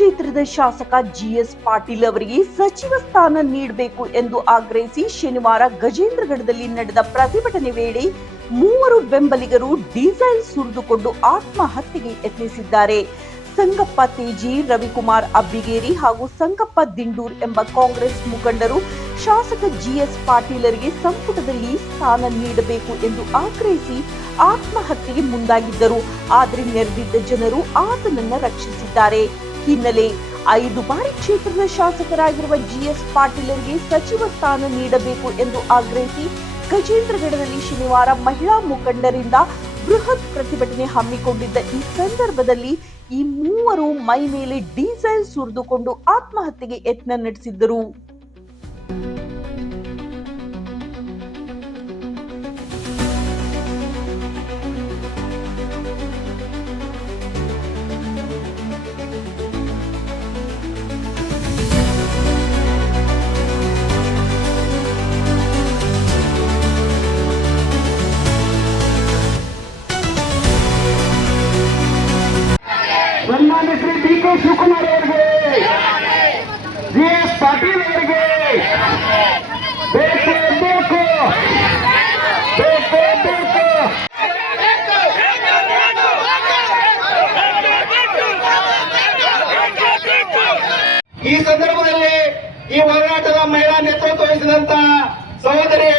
ಕ್ಷೇತ್ರದ ಶಾಸಕ ಜಿಎಸ್ ಪಾಟೀಲ್ ಅವರಿಗೆ ಸಚಿವ ಸ್ಥಾನ ನೀಡಬೇಕು ಎಂದು ಆಗ್ರಹಿಸಿ ಶನಿವಾರ ಗಜೇಂದ್ರಗಢದಲ್ಲಿ ನಡೆದ ಪ್ರತಿಭಟನೆ ವೇಳೆ ಮೂವರು ಬೆಂಬಲಿಗರು ಡೀಸೆಲ್ ಸುರಿದುಕೊಂಡು ಆತ್ಮಹತ್ಯೆಗೆ ಯತ್ನಿಸಿದ್ದಾರೆ. ಸಂಗಪ್ಪ ತೇಜಿ, ರವಿಕುಮಾರ್ ಅಬ್ಬಿಗೇರಿ ಹಾಗೂ ಸಂಗಪ್ಪ ದಿಂಡೂರ್ ಎಂಬ ಕಾಂಗ್ರೆಸ್ ಮುಖಂಡರು ಶಾಸಕ ಜಿಎಸ್ ಪಾಟೀಲರಿಗೆ ಸಂಪುಟದಲ್ಲಿ ಸ್ಥಾನ ನೀಡಬೇಕು ಎಂದು ಆಗ್ರಹಿಸಿ ಆತ್ಮಹತ್ಯೆಗೆ ಮುಂದಾಗಿದ್ದರು. ಆದರೆ ನೆರೆದಿದ್ದ ಜನರು ಆತನನ್ನು ರಕ್ಷಿಸಿದ್ದಾರೆ. ಹಿನ್ನೆಲೆ ಐದು ಬಾರಿ ಕ್ಷೇತ್ರದ ಶಾಸಕರಾಗಿರುವ ಜಿಎಸ್ ಪಾಟೀಲರಿಗೆ ಸಚಿವ ಸ್ಥಾನ ನೀಡಬೇಕು ಎಂದು ಆಗ್ರಹಿಸಿ ಗಜೇಂದ್ರಗಢದಲ್ಲಿ ಶನಿವಾರ ಮಹಿಳಾ ಮುಖಂಡರಿಂದ ಬೃಹತ್ ಪ್ರತಿಭಟನೆ ಹಮ್ಮಿಕೊಂಡಿದ್ದ ಈ ಸಂದರ್ಭದಲ್ಲಿ ಈ ಮೂವರು ಮೈ ಮೇಲೆ ಡೀಸೆಲ್ ಸುರಿದುಕೊಂಡು ಆತ್ಮಹತ್ಯೆಗೆ ಯತ್ನ ನಡೆಸಿದ್ದರು. ಶಿವಕುಮಾರ್ ಅವರಿಗೆ ಜಿ ಎಸ್ ಪಾಟೀಲ್ ಅವರಿಗೆ ಬೇಕು ಬೇಕು ಬೇಕು ಬೇಕು. ಈ ಸಂದರ್ಭದಲ್ಲಿ ಈ ಹೋರಾಟದ ಮಹಿಳಾ ನೇತೃತ್ವ ವಹಿಸಿದಂತ ಸಹೋದರಿ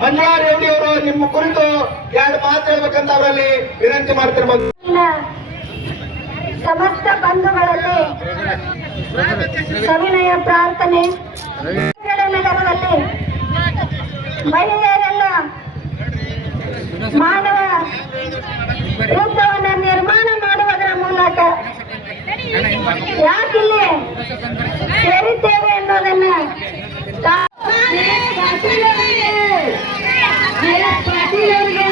ಮಂಜುಳಾ ರೆಡ್ಡಿ ಅವರು ನಿಮ್ಮ ಕುರಿತು ಎರಡು ಮಾತು ಹೇಳ್ಬೇಕಂತ ಅವರಲ್ಲಿ ವಿನಂತಿ ಮಾಡ್ತಿರ್ಬೋದು. ಸಮಸ್ತ ಬಂಧುಗಳಲ್ಲಿ ಸವಿನಯ ಪ್ರಾರ್ಥನೆ. ನಗರದಲ್ಲಿ ಮಹಿಳೆಯರೆಲ್ಲ ಮಾನವ ರೂಪವನ್ನು ನಿರ್ಮಾಣ ಮಾಡುವುದರ ಮೂಲಕ ಯಾಕಿಲ್ಲಿ ಸೇರಿದ್ದೇವೆ ಅನ್ನೋದನ್ನ ತಾ- ಪಾಟೀಲ್ ಅವರಿಗೆ, ಪಾಟೀಲ್ ಅವರಿಗೆ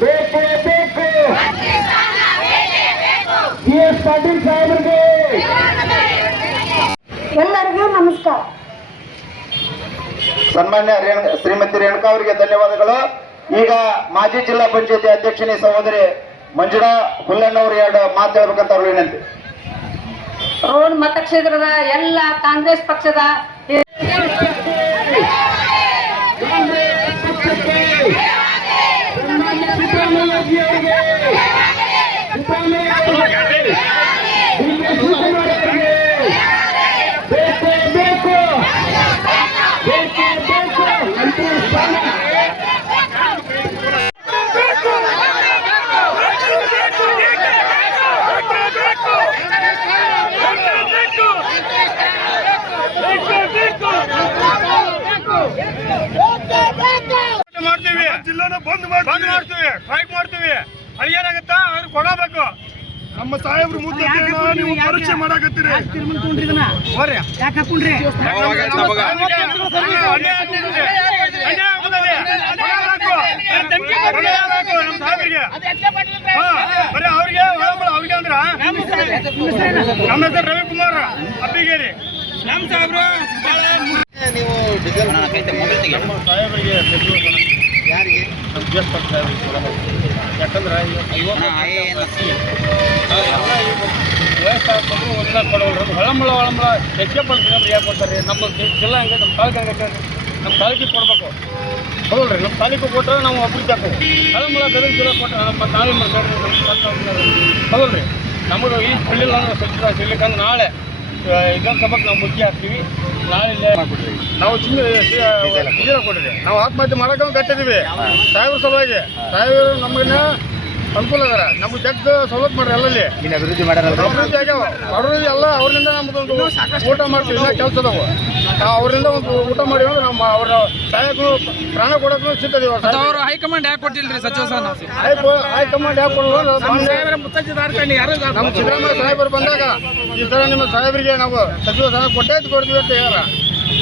ಬೇಕು ಬೇಕು ಜಿ ಎಸ್ ಪಾಟೀಲ್ ಸಾಹೇಬರಿಗೆ. ಎಲ್ಲರಿಗೂ ನಮಸ್ಕಾರ. ಸನ್ಮಾನ್ಯ ರೇಣು ಶ್ರೀಮತಿ ರೇಣುಕಾ ಅವರಿಗೆ ಧನ್ಯವಾದಗಳು. ಈಗ ಮಾಜಿ ಜಿಲ್ಲಾ ಪಂಚಾಯತಿ ಅಧ್ಯಕ್ಷನಿ ಸಹೋದರಿ ಮಂಜುಳಾ ಹುಲ್ಲಣ್ಣವರು ಎರಡು ಮಾತಾಡ್ಬೇಕಂತ ಅವರು ಅವ್ರು ವಿನಂತಿ. ರೋಡ್ ಮತಕ್ಷೇತ್ರದ ಎಲ್ಲ ಕಾಂಗ್ರೆಸ್ ಪಕ್ಷದ ಜಿಲ್ಲೆನ ಬಂದ್ ಮಾಡಿ ಬಂದ್ ಮಾಡ್ತೀವಿ ಸ್ಟ್ರೈಕ್ ಮಾಡ್ತೀವಿ ಅಲ್ಲಿ ಏನಾಗತ್ತ ಅವ್ರು ಕೊಡಬೇಕು ನಮ್ಮ ಸಾಹೇಬ್ರು ಮುದ್ದೆ ನೀವು ಪರೀಕ್ಷೆ ಮಾಡಕತ್ತೀರಿ ಬರ್ರಿ. ನಮ್ಮ ಸಾಹೇಬ್ರಿಗೆ. ಹಾ, ಬರೀ ಅವ್ರಿಗೆ ಅವ್ರಿಗೆ ಅಂದ್ರ ನಮ್ಮ ಹೆಸರು ರವಿಕುಮಾರ್ ಅಬ್ಬಿಗೇರಿ ನಮ್ಮ ಸಾಹೇಬ್ರು ನಮ್ಮ ಸಾಹೇಬರಿಗೆ ಯಾರಿಗೆ ಯಾಕಂದ್ರೆ ವಯಸ್ಸಾಗ್ತದ್ರು ಒಂದಿನ ಕೊಡೋರು. ಹೊಳಂಬಳ ಹೊಳಂಬಳ ಹೆಚ್ಚೆ ಪಡ್ತಾರೆ ಯಾಕೆ ಕೊಡ್ತಾರೆ? ನಮ್ಮ ಜಿಲ್ಲಾ ಹಂಗೆ ನಮ್ಮ ತಾಲೂಕು ಹಂಗೆ ನಮ್ಮ ತಾಲೂಕಿಗೆ ಕೊಡ್ಬೇಕು. ಹೌದಲ್ರಿ ನಮ್ಮ ತಾಲೂಕು ಕೊಟ್ಟರೆ ನಾವು ಅಭಿವೃದ್ಧಿ ಆಗ್ತದೆ. ಹೊಳಂಬಳ ಗದಗ ಜಿಲ್ಲಾ ಕೊಟ್ಟರೆ ನಮ್ಮ ನಾವೇ ಮಾಡ್ತಾರೆ ಹೌದಲ್ರಿ ನಮಗೆ ಈ ಸಿಗಲಿಲ್ಲ ಅಂದ್ರೆ ಸಚಿವ ಸಿಗ್ಲಿಕ್ಕಂದ್ರೆ ನಾಳೆ ಸಭಕ್ಕೆ ನಾವು ಮುಖ್ಯ ಹಾಕ್ತೀವಿ ನಾವು ನಾವು ಆತ್ಮಹತ್ಯೆ ಮಾಡಕ್ಕೆ ಕಟ್ಟಿದೀವಿ ಸಾಹೇಬ್ರ ಸಲುವಾಗಿ. ಸಾಹೇಬರು ನಮ್ಮನ್ನ ಅನುಕೂಲ ಅದಾರ. ನಮ್ಗೆ ಜಗ್ಗ ಸವಲತ್ತು ಮಾಡ್ರಿ ಎಲ್ಲಲ್ಲಿ ಅಭಿವೃದ್ಧಿ ಮಾಡ್ಯಾರ ಅಭಿವೃದ್ಧಿ ಆಗ್ಯಾವ. ಅಭಿವೃದ್ಧಿ ಎಲ್ಲ ಅವ್ರಿಂದ ನಮ್ದೊಂದು ಊಟ ಮಾಡ್ತೀವಿ ಇನ್ನ ಕೆಲಸ ಅದಾವು. ನಾವು ಅವರಿಂದ ಒಂದು ಊಟ ಮಾಡಿ ಅಂದ್ರೆ ನಮ್ಮ ಅವ್ರ ಸಹಾಯಕ್ಕೂ ಪ್ರಾಣ ಕೊಡಕ್ಕೂ ಸಿಗ್ತದೆ ಅವರು ಹೈಕಮಾಂಡ್ ಯಾಕೆ ಕೊಟ್ಟಿಲ್ರಿ ಸಚಿವ ಹೈಕಮಾಂಡ್ ಯಾಕೆ ಕೊಡಲ್ಲ ನಮ್ಮ ಸಿದ್ದರಾಮಯ್ಯ ಸಾಹೇಬರು ಬಂದಾಗ ಈ ಥರ ನಿಮ್ಮ ಸಾಹೇಬರಿಗೆ ನಾವು ಸಚಿವ ಸ್ಥಾನ ಕೊಟ್ಟೇ ಕೊಡ್ತೀವಿ ಅಂತ ಹೇಳ.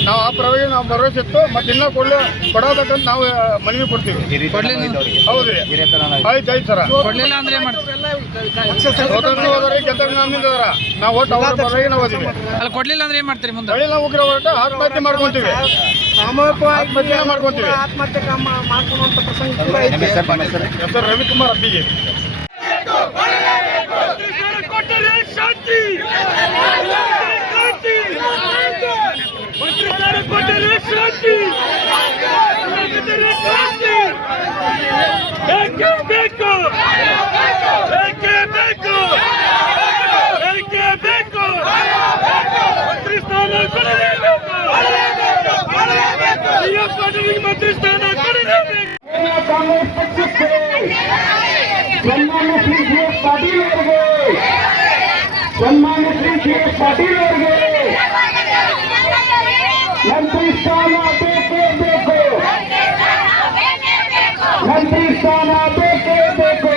ನಾವು ಆ ಪರವಾಗಿ ನಾವು ಭರವಸೆ ಇತ್ತು ಮತ್ತೆ ಇನ್ನೂ ಕೊಡ್ಲು ಕೊಡಬೇಕಂತ ನಾವು ಮನವಿ ಕೊಡ್ತೀವಿ. ಕೊಡ್ಲಿಲ್ಲ ಹೌದ್ರಿ ಆಯ್ತು ಆಯ್ತು ಸರ. ಕೊಡ್ಲಿಲ್ಲ ಅಂದ್ರೆ ಏನ್ ಸ್ವತಂತ್ರ ಹೋದ್ರೆ ಗೆದ್ದಾಗ ನಮ್ಮಿಂದ ಅದಾರ ನಾವು ಒಟ್ಟು ಅವ್ರ ಪರವಾಗಿ ನಾವು ಹೋದಿವಿ. ಅಲ್ಲಿ ಕೊಡ್ಲಿಲ್ಲ ಅಂದ್ರೆ ಏನ್ ಮಾಡ್ತೀರಿ ಮುಂದೆ? ಬೆಳಿಲ್ಲ ಉಗ್ರ ಹೊರಟ ಆತ್ಮಹತ್ಯೆ ಮಾಡ್ಕೊಂತೀವಿ. ಆತ್ಮಹತ್ಯೆ ಮಾಡ್ಕೊಂತೀವಿ. ಹೆಸರು ರವಿಕುಮಾರ್ ಅಬ್ಬಿಗೆ ಕಾಂಗ್ರೆಸ್ ಪಕ್ಷಕ್ಕೆ ಸನ್ಮಾನ್ಯ ಶ್ರೀ ಎಸ್ ಪಾಟೀಲ್ ಅವರಿಗೆ. ಸನ್ಮಾನ್ಯ ಶ್ರೀ ಎಸ್ ಪಾಟೀಲ್ ಮಂತ್ರಿ ಸ್ಥಾನ ಬೇಕೇ ಬೇಕು ಮಂತ್ರಿ ಸ್ಥಾನ ಬೇಕೇ ಬೇಕು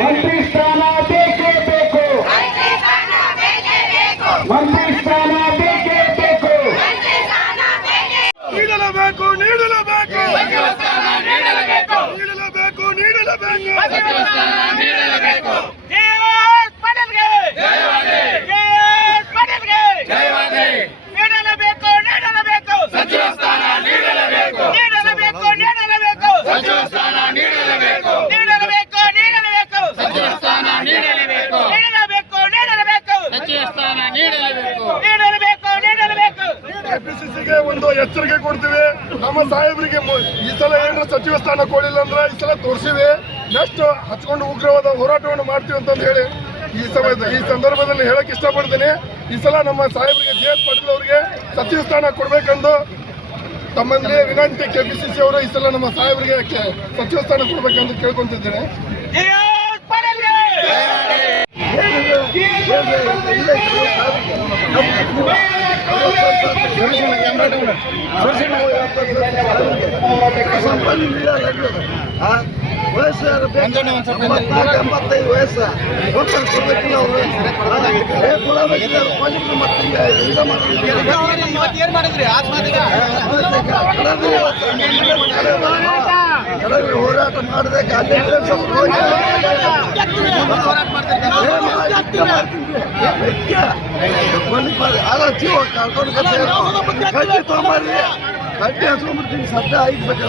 ಮಂತ್ರಿ ಸ್ಥಾನ ಬೇಕೇ ಬೇಕು ಮಂತ್ರಿ ಕೆಪಿಸಿಸಿಗೆ ಒಂದು ಎಚ್ಚರಿಕೆ ಕೊಡ್ತೀವಿ. ನಮ್ಮ ಸಾಹೇಬರಿಗೆ ಈ ಸಲ ಏನಾರ ಸಚಿವ ಸ್ಥಾನ ಕೊಡಲಿಲ್ಲ ಅಂದ್ರೆ ಈ ಸಲ ತೋರಿಸಿವಿ. ನೆಕ್ಸ್ಟ್ ಹಚ್ಕೊಂಡು ಉಗ್ರವಾದ ಹೋರಾಟವನ್ನು ಮಾಡ್ತೀವಿ ಅಂತಂದು ಹೇಳಿ ಈ ಸಮಯದ, ಈ ಸಂದರ್ಭದಲ್ಲಿ ಹೇಳಕ್ ಇಷ್ಟಪಡ್ತೀನಿ. ಈ ಸಲ ನಮ್ಮ ಸಾಹೇಬರಿಗೆ ಜೆ ಎಸ್ ಪಾಟೀಲ್ ಅವರಿಗೆ ಸಚಿವ ಸ್ಥಾನ ಕೊಡ್ಬೇಕೆಂದು ತಮ್ಮಲ್ಲಿ ವಿನಂತಿ ಕೆಪಿಸಿಸಿ ಅವರು ಈ ಸಲ ನಮ್ಮ ಸಾಹೇಬರಿಗೆ ಕೆ- ಸಚಿವ ಸ್ಥಾನ ಕೊಡ್ಬೇಕೆಂದು ಕೇಳ್ಕೊಂತಿದ್ದೇನೆ. ಎಂಬತ್ತೈದು ವಯಸ್ಸು ಒಬ್ಬರು ಕೊಡ್ಬೇಕಿಲ್ಲ ಅವರು ಏ, ಕೊಡಬೇಕಿಲ್ಲ ಅವ್ರು ಕೊಡ್ಲಿಕ್ಕೆ ಮತ್ತೆ ಈಗ ಈಗ ಕೆಳಗೆ ಹೋರಾಟ ಮಾಡಬೇಕು ಅಲ್ಲಿ. ಅಲ್ಲ ಜೀವ ಬರ್ತೀನಿ. ಕಡ್ಡಿ ತೊಗೊಂಬರ್ರಿ ಕಡ್ಡಿ ಹಚ್ಕೊಂಡ್ಬಿಡ್ತೀನಿ ಸದ್ಯ ಐದು ಬೇಕು